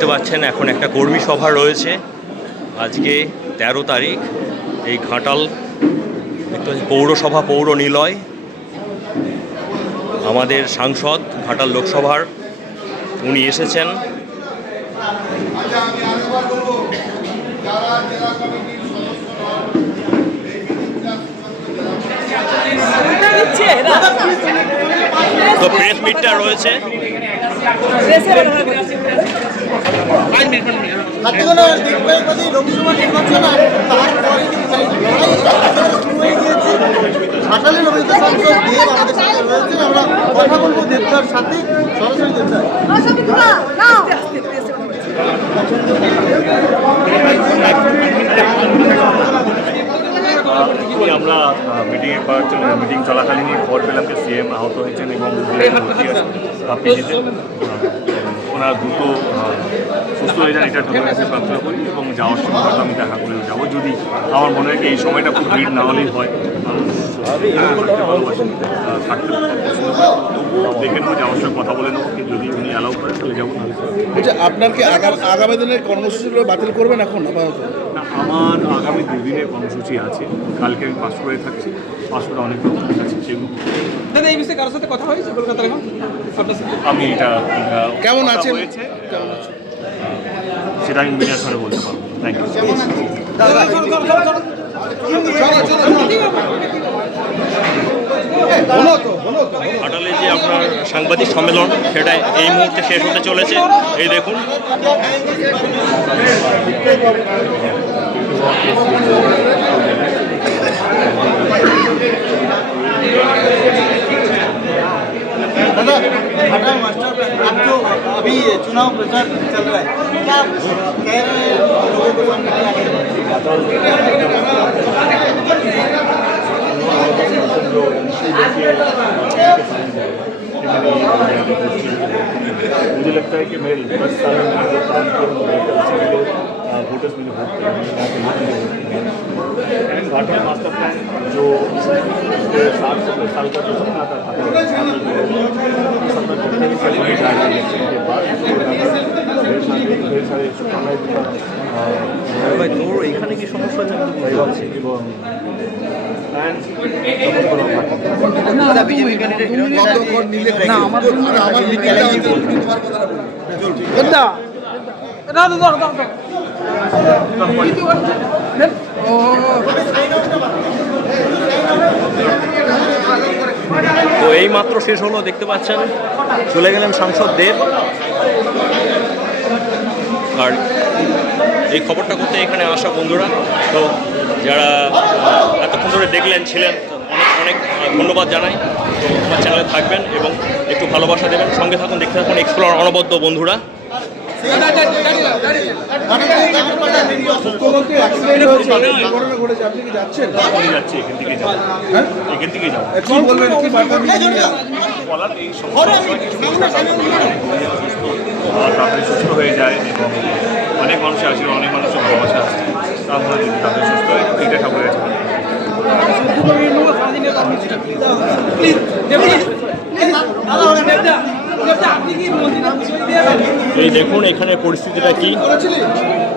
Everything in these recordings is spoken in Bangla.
দেখতে পাচ্ছেন এখন একটা কর্মী সভা রয়েছে আজকে 13 তারিখ এই ঘাটাল দেখতে পাচ্ছেন পৌরসভা পৌর নিলয়। আমাদের সাংসদ ঘাটাল লোকসভার উনি এসেছেন। তো প্রেস মিটটা রয়েছে। ঘাটালের অভিজ্ঞ সাংসদ দেব আমাদের সাথে রয়েছে, আমরা কথা বলবো দেবদার সাথে সরাসরি। দেবদার আমরা মিটিং চলাকালীনই খবর পেলাম যে সিএম আহত হয়েছেন এবং ওনারা দ্রুত সুস্থ হয়ে যান এটা প্রার্থনা করি এবং যাওয়ার সময় হয়তো আমি দেখা করে যাবো। যদি আমার মনে হয় এই সময়টা খুব ভিড় না হলেই হয়, ভালোবাসেন থাকতে দেখে নেবো, যাওয়ার সময় কথা বলে নেবো, কিন্তু যদি উনি অ্যালাউ করেন তাহলে যাবো। আচ্ছা, আপনার কি আগামী দিনের কর্মসূচিগুলো বাতিল করবেন এখন আপাতত? না, আমার আগামী 2 দিনের কর্মসূচি আছে। কালকে আমি পাসপোর্টে থাকছি, পাসপোর্টে অনেক রকম আছে সেগুলো। দাদা এই বিষয়ে কারোর সাথে কথা হয়েছে কলকাতার? এখন আমি এটা কেমন আছে সেটা আমি মিডিয়ার সঙ্গে বলতে পারবো। Thank you. ঘাটালে যে আপনার সাংবাদিক সম্মেলন সেটা এই মুহূর্তে শেষ হতে চলেছে। এই দেখুন दादा, घाटाल मास्टर अब जो अभी चुनाव प्रचार चल रहा है, क्या कह रहे हैं लोगों को सामने मुझे लगता है कि मैं 10 साल में जो काम किया वोटर्स मुझे vote and Ghatal master plan जो 60 साल का जो सपना था सपना जितने भी साल में जाएगा इलेक्शन के बाद ढेर सारे ভাই তোর এখানে কি সমস্যা আছে আমি তো ভাবছি। এবং তো এই মাত্র শেষ হলো, দেখতে পাচ্ছেন চলে গেলেন সাংসদ দেব। আর এই খবরটা করতে এখানে আসা বন্ধুরা, তো যারা এতক্ষণ ধরে দেখলেন ছিলেন, অনেক অনেক ধন্যবাদ জানাই। তো আমার চ্যানেলে থাকবেন এবং একটু ভালোবাসা দেবেন, সঙ্গে থাকুন, দেখতে থাকুন এক্সপ্লোর অনবদ্য বন্ধুরা। তাড়াতাড়ি সুস্থ হয়ে যায় এবং অনেক মানুষের আশীর্বাদ, অনেক মানুষের ভালোবাসা আছে, আমরা যদি তাদের সুস্থ হয় এইটা ঠাকুরের কাছে। এই দেখুন এখানে পরিস্থিতিটা কি,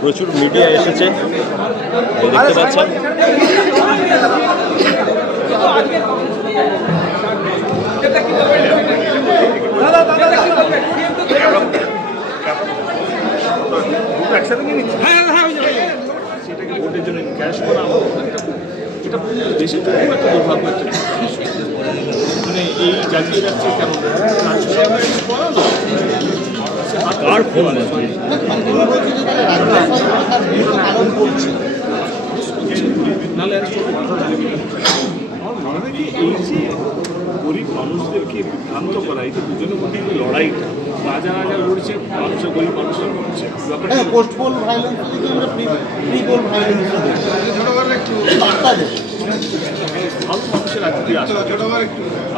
প্রচুর মিডিয়া এসেছে দেখতে পাচ্ছেন। একসাথে নিয়ে নিচ্ছি, সেটাকে ভোটের জন্য ক্যাশ করা এটা দেশের জন্য একটা দুর্ভাগ্য। একটা মানে এই জাতিয়ে যাচ্ছে কেন কার ফোন নাহলে এই যে গরিব মানুষদেরকে বিভ্রান্ত করা, এই যে দুজনের মধ্যে লড়াইটা রাজা রাজা লড়ছে, মানুষের গরিব মানুষরা লড়ছে। পোস্টপোল ভায়োলেন্স থেকে আমরা প্রি পোল ভায়োলেন্স ভালো মানুষের রাজনীতি আসে।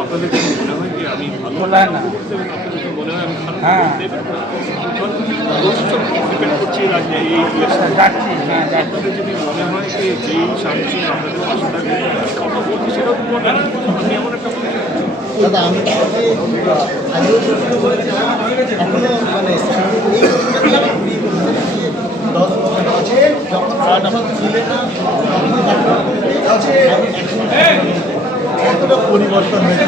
আপনাদের কি মনে হয় যে আমি ভালো আপনাদের কি মনে হয় আমি ডিপেন্ড করছি এই ইলেকশন। আপনাদের যদি মনে হয় যে যেই সাংসদ আপনাদের পাশে থাকে কথা বলছি সেটাও আমি এমন একটা দাদা, আমি এখনো মানে কতটা পরিবর্তন হয়েছে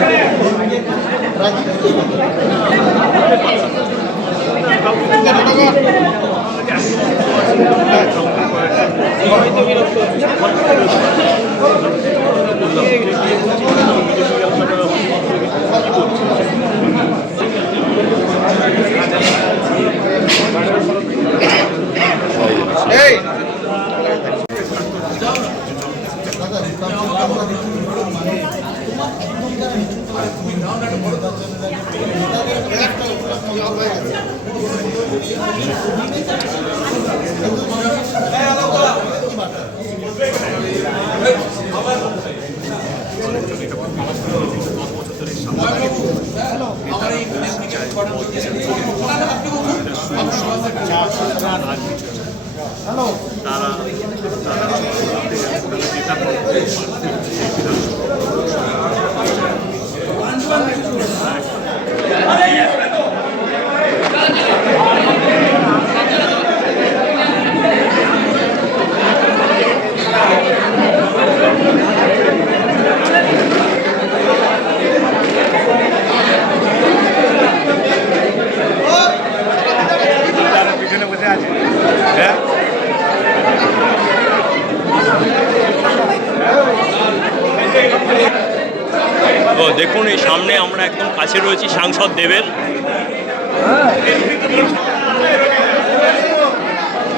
তো দেখুন এই সামনে আমরা একদম কাছে রয়েছি সাংসদ দেবের।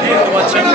দেখতে পাচ্ছেন